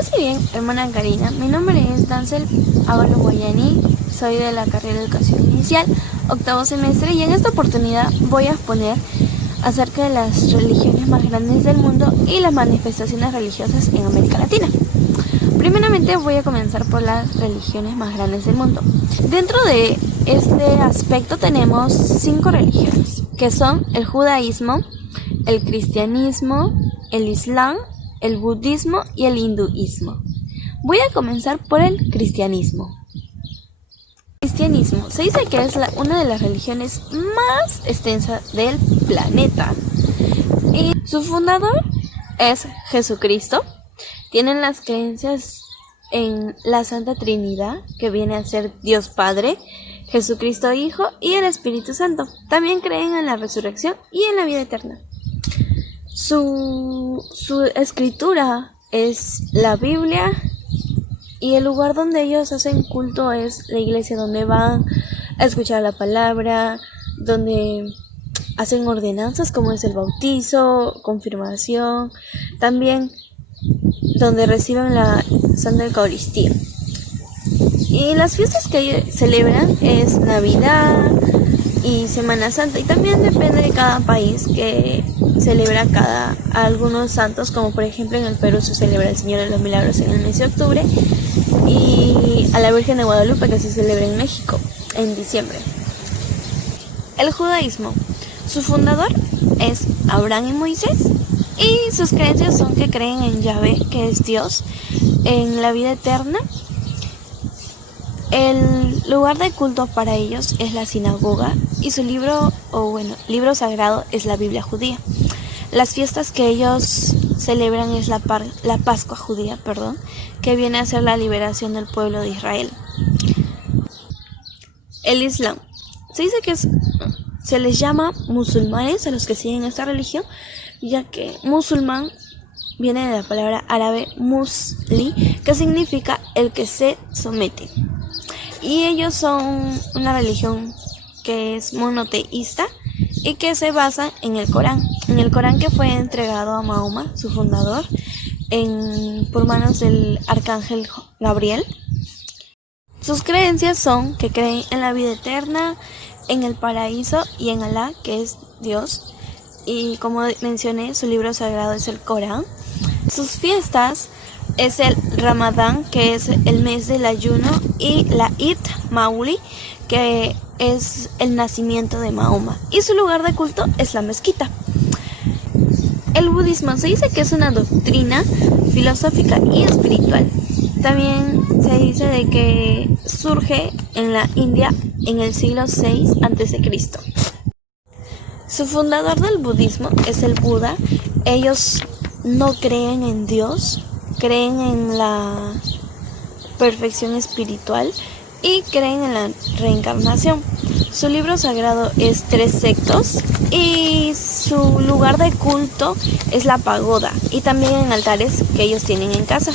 Pase bien, hermana Karina. Mi nombre es Dancel Ábalo Guayani. Soy de la carrera de Educación Inicial, octavo semestre, y en esta oportunidad voy a exponer acerca de las religiones más grandes del mundo y las manifestaciones religiosas en América Latina. Primeramente voy a comenzar por las religiones más grandes del mundo. Dentro de este aspecto tenemos 5 religiones, que son el judaísmo, el cristianismo, el islam, el budismo y el hinduismo. Voy a comenzar por el cristianismo. Cristianismo se dice que es una de las religiones más extensas del planeta. Y su fundador es Jesucristo. Tienen las creencias en la Santa Trinidad, que viene a ser Dios Padre, Jesucristo Hijo y el Espíritu Santo. También creen en la resurrección y en la vida eterna. Su escritura es la Biblia, y el lugar donde ellos hacen culto es la iglesia, donde van a escuchar la palabra, donde hacen ordenanzas como es el bautizo, confirmación, también donde reciben la Santa Eucaristía. Y las fiestas que celebran es Navidad y Semana Santa, y también depende de cada país que celebra algunos santos, como por ejemplo en el Perú se celebra el Señor de los Milagros en el mes de octubre, y a la Virgen de Guadalupe, que se celebra en México en diciembre. El judaísmo, su fundador es Abraham y Moisés, y sus creencias son que creen en Yahvé, que es Dios, en la vida eterna. El lugar de culto para ellos es la sinagoga, y su libro sagrado es la Biblia judía. Las fiestas que ellos celebran es la Pascua judía, que viene a ser la liberación del pueblo de Israel. El Islam. Se dice que se les llama musulmanes a los que siguen esta religión, ya que musulmán viene de la palabra árabe musli, que significa el que se somete. Y ellos son una religión que es monoteísta y que se basa en el Corán. En el Corán, que fue entregado a Mahoma, su fundador, por manos del arcángel Gabriel. Sus creencias son que creen en la vida eterna, en el paraíso y en Alá, que es Dios. Y como mencioné, su libro sagrado es el Corán. Sus fiestas es el Ramadán, que es el mes del ayuno, y la Eid Mauli, que es el nacimiento de Mahoma, y su lugar de culto es la mezquita. El budismo se dice que es una doctrina filosófica y espiritual. También se dice de que surge en la India en el siglo VI a.C. Su fundador del budismo es el Buda. Ellos no creen en Dios, creen en la perfección espiritual y creen en la reencarnación. Su libro sagrado es Tres Sectos, y su lugar de culto es la pagoda, y también en altares que ellos tienen en casa.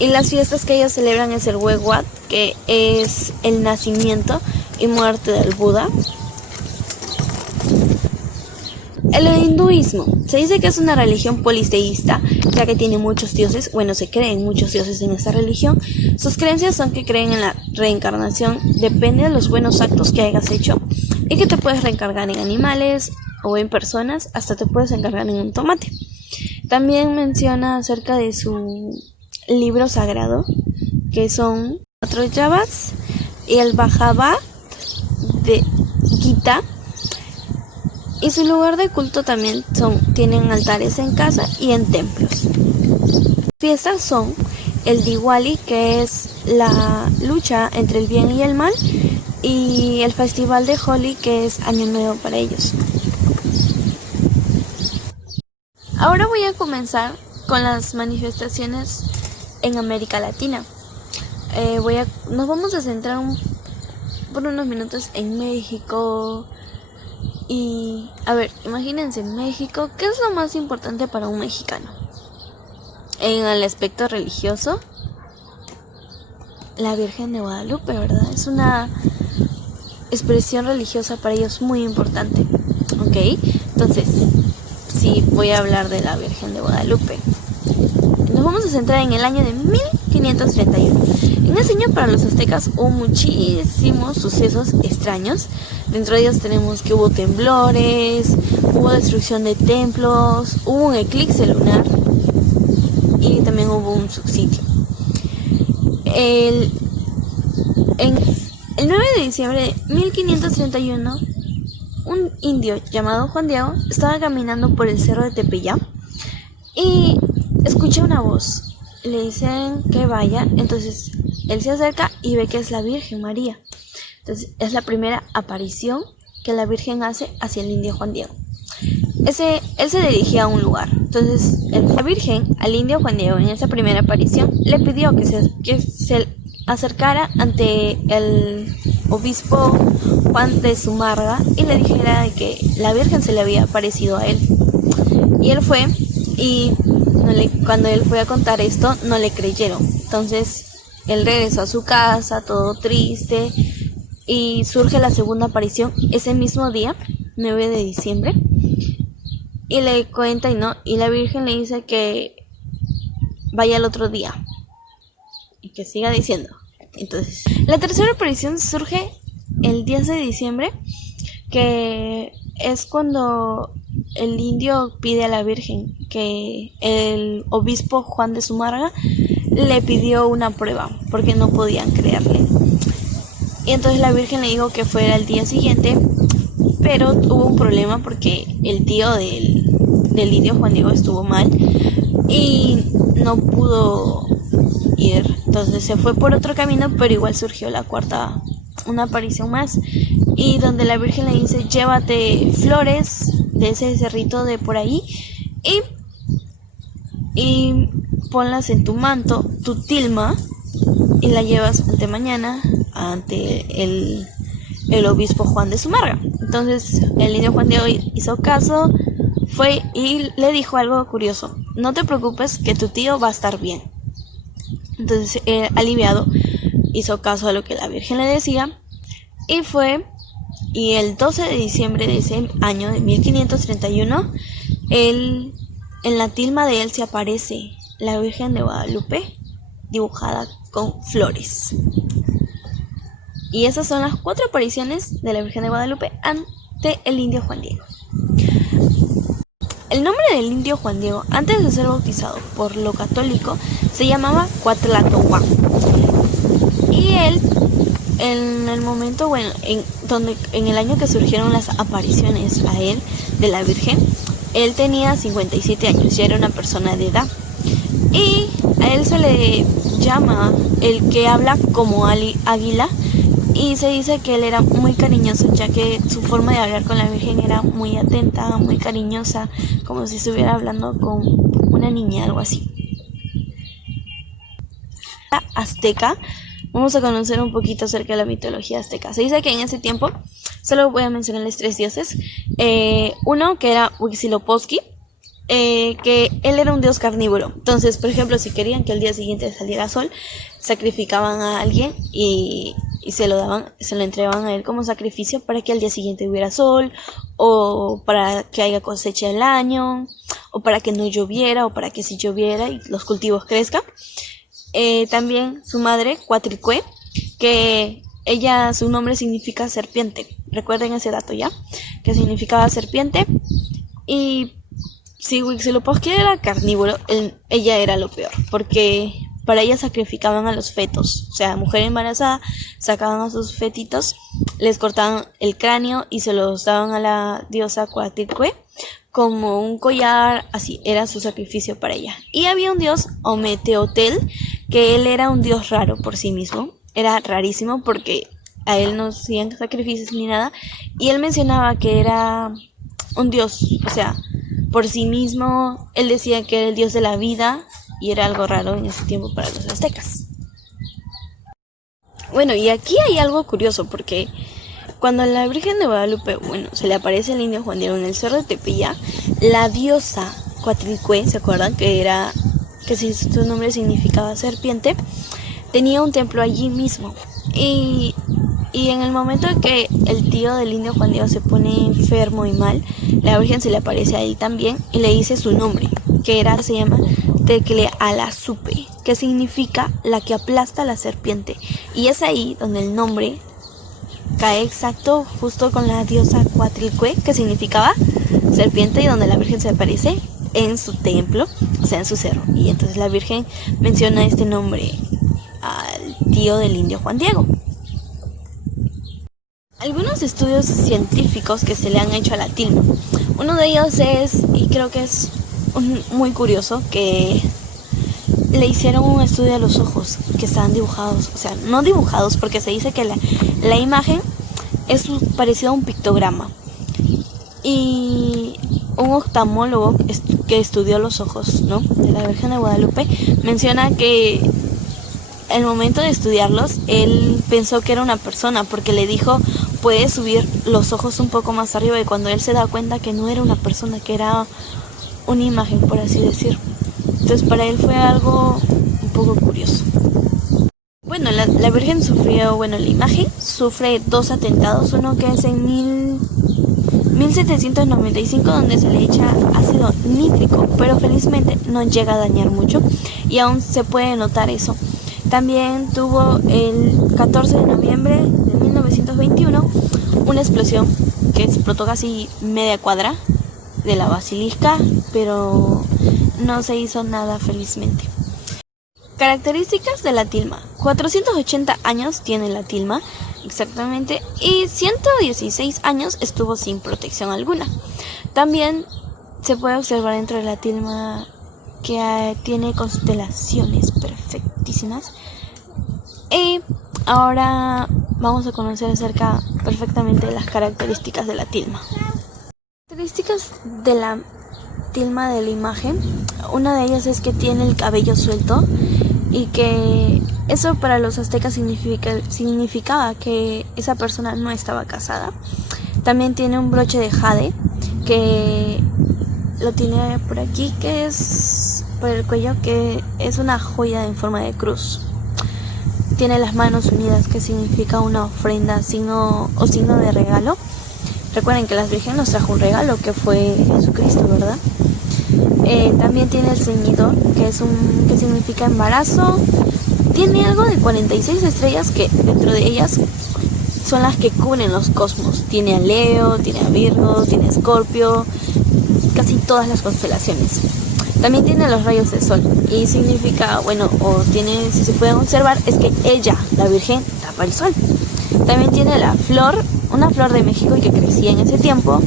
Y las fiestas que ellos celebran es el Weguat, que es el nacimiento y muerte del Buda. El hinduismo se dice que es una religión politeísta, ya que tiene muchos dioses. Se creen muchos dioses en esta religión. Sus creencias son que creen en la reencarnación, depende de los buenos actos que hayas hecho, y que te puedes reencargar en animales o en personas, hasta te puedes encargar en un tomate. También menciona acerca de su libro sagrado, que son 4 Yavas y el Bhagavad Gita. Y su lugar de culto también tienen altares en casa y en templos. Fiestas son el Diwali, que es la lucha entre el bien y el mal, y el festival de Holi, que es año nuevo para ellos. Ahora voy a comenzar con las manifestaciones en América Latina. Nos vamos a centrar por unos minutos en México. Y, imagínense, México, ¿qué es lo más importante para un mexicano? En el aspecto religioso, la Virgen de Guadalupe, ¿verdad? Es una expresión religiosa para ellos muy importante, ¿ok? Entonces, sí, voy a hablar de la Virgen de Guadalupe. Nos vamos a centrar en el año de 1531. En ese año para los aztecas hubo muchísimos sucesos extraños. Dentro de ellos tenemos que hubo temblores, hubo destrucción de templos, hubo un eclipse lunar y también hubo un subsidio. En el 9 de diciembre de 1531, un indio llamado Juan Diego estaba caminando por el cerro de Tepeyac y escucha una voz. Le dicen que vaya, entonces él se acerca y ve que es la Virgen María. Entonces es la primera aparición que la Virgen hace hacia el indio Juan Diego. Él se dirigía a un lugar. Entonces la Virgen al indio Juan Diego en esa primera aparición le pidió que se acercara ante el obispo Juan de Zumárraga y le dijera de que la Virgen se le había aparecido a él. Y él fue y cuando él fue a contar esto no le creyeron. Entonces él regresó a su casa todo triste y surge la segunda aparición ese mismo día, 9 de diciembre. Y le cuenta y la Virgen le dice que vaya el otro día y que siga diciendo. Entonces, la tercera aparición surge el 10 de diciembre, que es cuando el indio pide a la Virgen que el obispo Juan de Zumárraga le pidió una prueba porque no podían creerle. Y entonces la Virgen le dijo que fuera el día siguiente, pero hubo un problema porque el tío del indio Juan Diego estuvo mal y no pudo ir. Entonces se fue por otro camino, pero igual surgió una aparición más, y donde la Virgen le dice: llévate flores de ese cerrito de por ahí y ponlas en tu manto, tu tilma, y la llevas ante mañana ante el obispo Juan de Zumárraga. Entonces el indio Juan Diego hizo caso, fue y le dijo algo curioso: no te preocupes, que tu tío va a estar bien. Entonces aliviado hizo caso a lo que la Virgen le decía y fue, y el 12 de diciembre de ese año de 1531 en la tilma de él se aparece la Virgen de Guadalupe dibujada con flores. Y esas son las 4 apariciones de la Virgen de Guadalupe ante el indio Juan Diego. El nombre del indio Juan Diego, antes de ser bautizado por lo católico, se llamaba Cuatlatohuá. Y él, en el momento, en el año que surgieron las apariciones a él de la Virgen, él tenía 57 años, ya era una persona de edad. Y a él se le llama el que habla como águila, y se dice que él era muy cariñoso, ya que su forma de hablar con la Virgen era muy atenta, muy cariñosa, como si estuviera hablando con una niña, algo así. La azteca, vamos a conocer un poquito acerca de la mitología azteca. Se dice que en ese tiempo, solo voy a mencionarles 3 dioses. Uno que era Huitzilopochtli, que él era un dios carnívoro. Entonces, por ejemplo, si querían que el día siguiente saliera sol, sacrificaban a alguien y se lo entregaban a él como sacrificio para que al día siguiente hubiera sol, o para que haya cosecha del año, o para que no lloviera, o para que si lloviera y los cultivos crezcan. También su madre, Coatlicue, que su nombre significa serpiente. Recuerden ese dato ya, que significaba serpiente. Y si Huitzilopochtli era carnívoro, ella era lo peor, porque para ella sacrificaban a los fetos. O sea, mujer embarazada, sacaban a sus fetitos, les cortaban el cráneo y se los daban a la diosa Coatlicue como un collar, así era su sacrificio para ella. Y había un dios, Ometeotl, que él era un dios raro por sí mismo. Era rarísimo porque a él no hacían sacrificios ni nada, y él mencionaba que era un dios, o sea, por sí mismo. Él decía que era el dios de la vida, y era algo raro en ese tiempo para los aztecas. Bueno, y aquí hay algo curioso, porque cuando a la Virgen de Guadalupe, se le aparece el indio Juan Diego en el cerro de Tepeyac, la diosa Coatlicue, ¿se acuerdan? Que su nombre significaba serpiente, tenía un templo allí mismo. Y en el momento en que el tío del indio Juan Diego se pone enfermo y mal, la Virgen se le aparece a él también y le dice su nombre, se llama Teclealasupe, que significa la que aplasta a la serpiente. Y es ahí donde el nombre cae exacto justo con la diosa Coatlicue, que significaba serpiente, y donde la Virgen se aparece en su templo, o sea, en su cerro. Y entonces la Virgen menciona este nombre al tío del indio Juan Diego. Algunos estudios científicos que se le han hecho a la tilma. Uno de ellos es, y creo que es muy curioso, que le hicieron un estudio a los ojos que estaban dibujados, o sea, no dibujados, porque se dice que la imagen es parecido a un pictograma. Y un oftalmólogo que estudió los ojos, ¿no?, de la Virgen de Guadalupe, menciona que el momento de estudiarlos, él pensó que era una persona, porque le dijo, puedes subir los ojos un poco más arriba, y cuando él se da cuenta que no era una persona, que era una imagen, por así decir. Entonces para él fue algo un poco curioso. Bueno, la Virgen sufrió, la imagen sufre 2 atentados, uno que es en 1795, donde se le echa ácido nítrico, pero felizmente no llega a dañar mucho y aún se puede notar eso. También tuvo el 14 de noviembre de 1921 una explosión que explotó casi media cuadra de la basilisca, pero no se hizo nada felizmente. Características de la tilma. 480 años tiene la tilma exactamente, y 116 años estuvo sin protección alguna. También se puede observar dentro de la tilma que tiene constelaciones perfectísimas. Y ahora vamos a conocer perfectamente las características de la tilma. Características de la tilma de la imagen. Una de ellas es que tiene el cabello suelto, y que eso para los aztecas significaba que esa persona no estaba casada. También tiene un broche de jade, que lo tiene por aquí, que es por el cuello, que es una joya en forma de cruz. Tiene las manos unidas, que significa una ofrenda, signo de regalo. Recuerden que la Virgen nos trajo un regalo, que fue Jesucristo, ¿verdad? También tiene el ceñidor, que significa embarazo. Tiene algo de 46 estrellas, que dentro de ellas son las que cubren los cosmos. Tiene a Leo, tiene a Virgo, tiene a Escorpio, casi todas las constelaciones. También tiene los rayos del sol, y significa, si se pueden observar, es que ella, la Virgen, tapa el sol. También tiene la flor, una flor de México y que crecía en ese tiempo,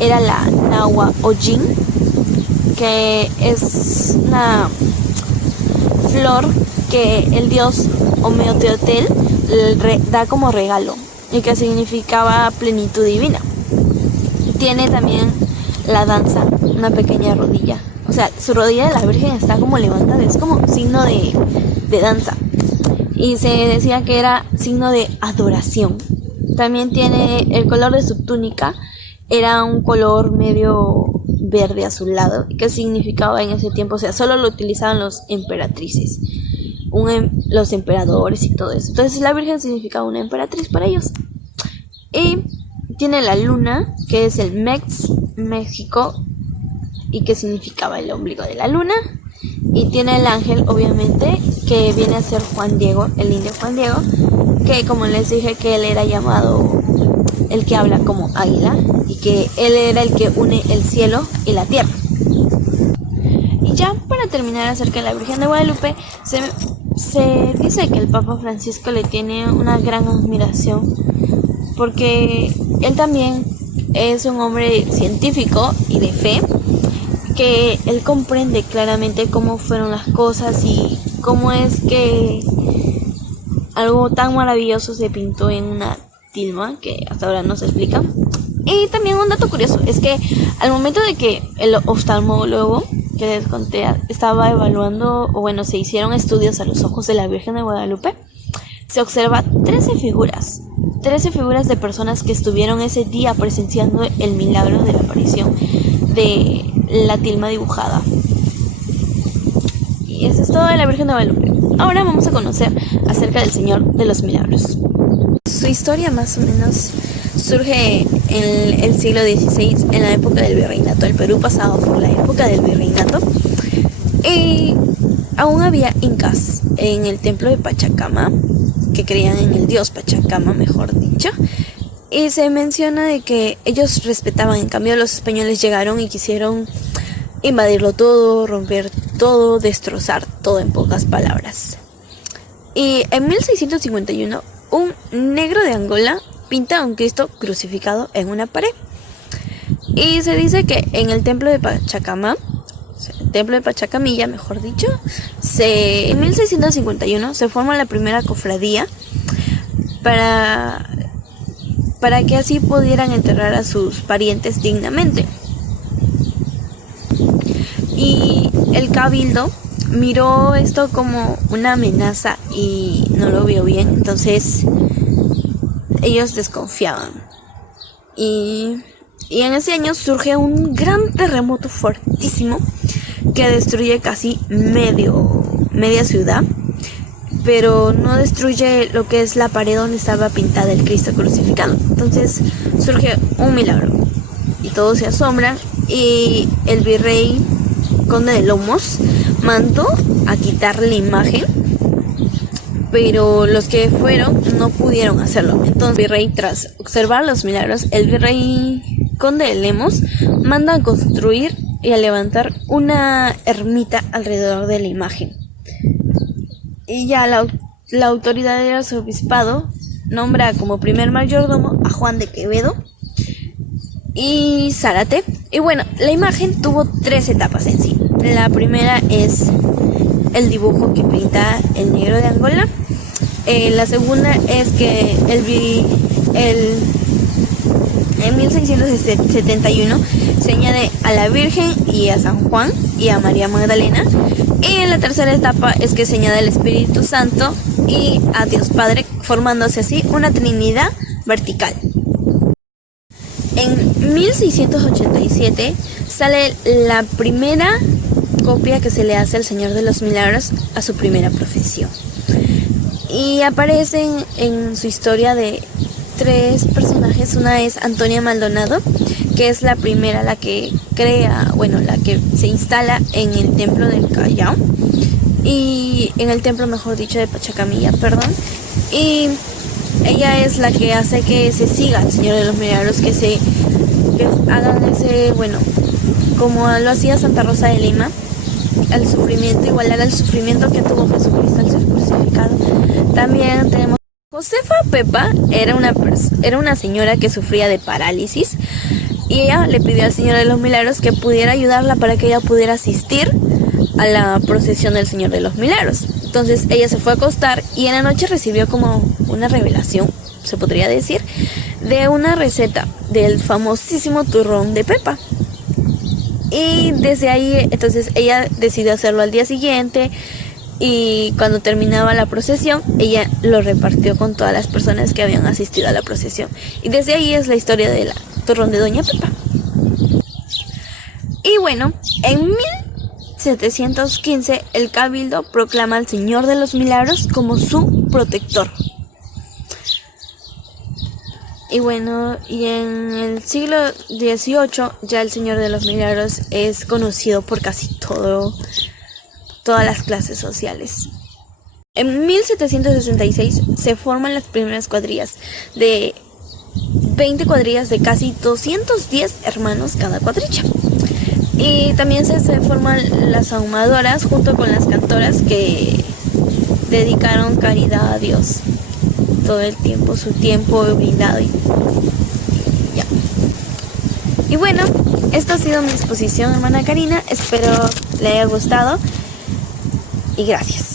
era la Nahuaojin, que es una flor que el dios Ometeotl da como regalo, y que significaba plenitud divina. Tiene también la danza, una pequeña rodilla. O sea, su rodilla de la Virgen está como levantada, es como signo de danza. Y se decía que era signo de adoración. También tiene el color de su túnica, era un color medio verde azulado, que significaba en ese tiempo, o sea, solo lo utilizaban los emperatrices, los emperadores y todo eso. Entonces la Virgen significaba una emperatriz para ellos. Y tiene la luna, que es el México, y que significaba el ombligo de la luna. Y tiene el ángel, obviamente, que viene a ser Juan Diego, el indio Juan Diego, que como les dije, que él era llamado el que habla como águila, y que él era el que une el cielo y la tierra. Y ya para terminar acerca de la Virgen de Guadalupe, se dice que el Papa Francisco le tiene una gran admiración, porque él también es un hombre científico y de fe, que él comprende claramente cómo fueron las cosas y cómo es que algo tan maravilloso se pintó en una tilma, que hasta ahora no se explica. Y también un dato curioso es que al momento de que el oftalmólogo que les conté estaba evaluando, se hicieron estudios a los ojos de la Virgen de Guadalupe, se observa 13 figuras de personas que estuvieron ese día presenciando el milagro de la aparición de la tilma dibujada. Y eso es todo de la Virgen de Guadalupe. Ahora vamos a conocer acerca del Señor de los Milagros. Su historia más o menos surge en el siglo XVI, en la época del virreinato. El Perú pasaba por la época del virreinato, Y aún había incas en el templo de Pachacama, que creían en el dios Pachacama, mejor dicho. Y se menciona de que ellos respetaban, en cambio los españoles llegaron y quisieron invadirlo todo, romper todo, destrozar todo, en pocas palabras. Y en 1651, un negro de Angola pinta a un Cristo crucificado en una pared. Y se dice que en el templo de Pachacama, el templo de Pachacamilla, mejor dicho, en 1651 se forma la primera cofradía para que así pudieran enterrar a sus parientes dignamente. Y el cabildo miró esto como una amenaza y no lo vio bien, entonces ellos desconfiaban. Y en ese año surge un gran terremoto fuertísimo que destruye casi media ciudad, pero no destruye lo que es la pared donde estaba pintada el Cristo crucificado. Entonces surge un milagro y todos se asombran, y el virrey conde de Lomos mandó a quitar la imagen, pero los que fueron no pudieron hacerlo. Entonces el virrey, tras observar los milagros, el virrey conde de Lemos manda a construir y a levantar una ermita alrededor de la imagen. Y ya la autoridad del arzobispado nombra como primer mayordomo a Juan de Quevedo y Zárate. Y bueno, la imagen tuvo 3 etapas en sí. La primera es el dibujo que pinta el negro de Angola. La segunda es que en 1671 se añade a la Virgen y a San Juan y a María Magdalena. Y en la tercera etapa es que se añade al Espíritu Santo y a Dios Padre, formándose así una trinidad vertical. En 1687 sale la primera copia que se le hace al Señor de los Milagros a su primera profesión. Y aparecen en su historia de 3 personajes. Una es Antonia Maldonado, que es la primera, la que la que se instala en el templo del Callao, y en el templo, mejor dicho, de Pachacamilla, perdón. Y ella es la que hace que se siga al Señor de los Milagros, que hagan ese, como lo hacía Santa Rosa de Lima, al sufrimiento, igualar al sufrimiento que tuvo Jesucristo al ser crucificado. También tenemos Josefa Pepa, era una señora que sufría de parálisis, y ella le pidió al Señor de los Milagros que pudiera ayudarla para que ella pudiera asistir a la procesión del Señor de los Milagros. Entonces ella se fue a acostar y en la noche recibió como una revelación, se podría decir, de una receta del famosísimo turrón de Pepa. Y desde ahí, entonces ella decidió hacerlo al día siguiente, y cuando terminaba la procesión, ella lo repartió con todas las personas que habían asistido a la procesión. Y desde ahí es la historia del turrón de Doña Pepa. Y bueno, en 1715 el Cabildo proclama al Señor de los Milagros como su protector. Y bueno, y en el siglo XVIII ya el Señor de los Milagros es conocido por casi todas las clases sociales. En 1766 se forman las primeras cuadrillas, de 20 cuadrillas de casi 210 hermanos cada cuadrilla. Y también se forman las ahumadoras junto con las cantoras que dedicaron caridad a Dios todo el tiempo, su tiempo brindado y ya. Y bueno, esto ha sido mi exposición, hermana Karina. Espero le haya gustado y gracias.